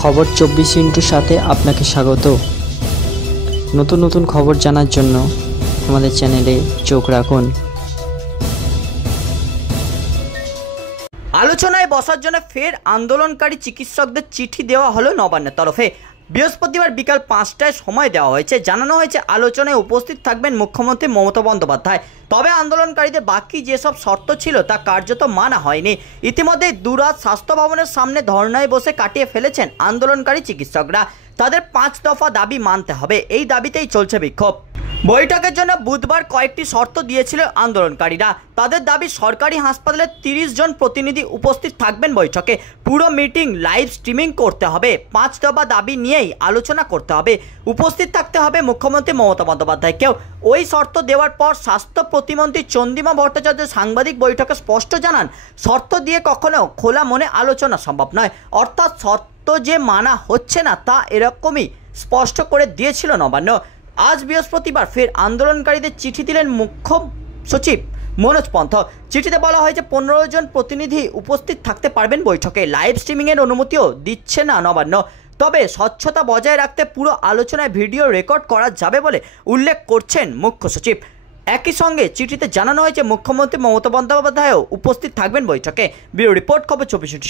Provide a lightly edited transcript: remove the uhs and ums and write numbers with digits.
খবর 24 সাথে আপনাকে স্বাগত। নতুন নতুন খবর জানার জন্য আমাদের চ্যানেলে চোখ রাখুন। আলোচনায় বসার জন্য ফের আন্দোলনকারী চিকিৎসকদের চিঠি দেওয়া হলো নবান্নের তরফে। বৃহস্পতিবার বিকাল 5টায় সময় দেওয়া হয়েছে। জানানো হয়েছে আলোচনায় উপস্থিত থাকবেন মুখ্যমন্ত্রী মমতা বন্দ্যোপাধ্যায়। তবে আন্দোলনকারীদের বাকি যেসব শর্ত ছিল তা কার্যত মানা হয়নি। ইতিমধ্যেই দুরাত স্বাস্থ্য ভবনের সামনে ধর্নায় বসে কাটিয়ে ফেলেছেন আন্দোলনকারী চিকিৎসকরা। তাদের 5 দফা দাবি মানতে হবে, এই দাবিতেই চলছে বিক্ষোভ। বৈঠকের জন্য বুধবার কয়েকটি শর্ত দিয়েছিল আন্দোলনকারীরা। তাদের দাবি, সরকারি হাসপাতালে 30 জন প্রতিনিধি উপস্থিত থাকবেন বৈঠকে, পুরো মিটিং লাইভ স্ট্রিমিং করতে হবে, 5 দফা দাবি নিয়েই আলোচনা করতে হবে, উপস্থিত থাকতে হবে মুখ্যমন্ত্রী মমতা বন্দ্যোপাধ্যায়কেও। ওই শর্ত দেওয়ার পর স্বাস্থ্য প্রতিমন্ত্রী চন্দ্রিমা ভট্টাচার্য সাংবাদিক বৈঠকে স্পষ্ট জানান, শর্ত দিয়ে কখনো খোলা মনে আলোচনা সম্ভব নয়। অর্থাৎ শর্ত যে মানা হচ্ছে না তা এরকমই স্পষ্ট করে দিয়েছিল নবান্ন। আজ বৃহস্পতিবার ফের আন্দোলনকারীদের চিঠি দিলেন মুখ্য সচিব মনোজ পন্থ। চিঠিতে বলা হয়েছে 15 জন প্রতিনিধি উপস্থিত থাকতে পারবেন বৈঠকে। লাইভ স্ট্রিমিংয়ের অনুমতিও দিচ্ছে না নবান্ন। তবে স্বচ্ছতা বজায় রাখতে পুরো আলোচনায় ভিডিও রেকর্ড করা যাবে বলে উল্লেখ করছেন মুখ্য সচিব। একই সঙ্গে চিঠিতে জানানো হয়েছে মুখ্যমন্ত্রী মমতা বন্দ্যোপাধ্যায়ও উপস্থিত থাকবেন বৈঠকে। ব্যুরো রিপোর্ট, খবর 24।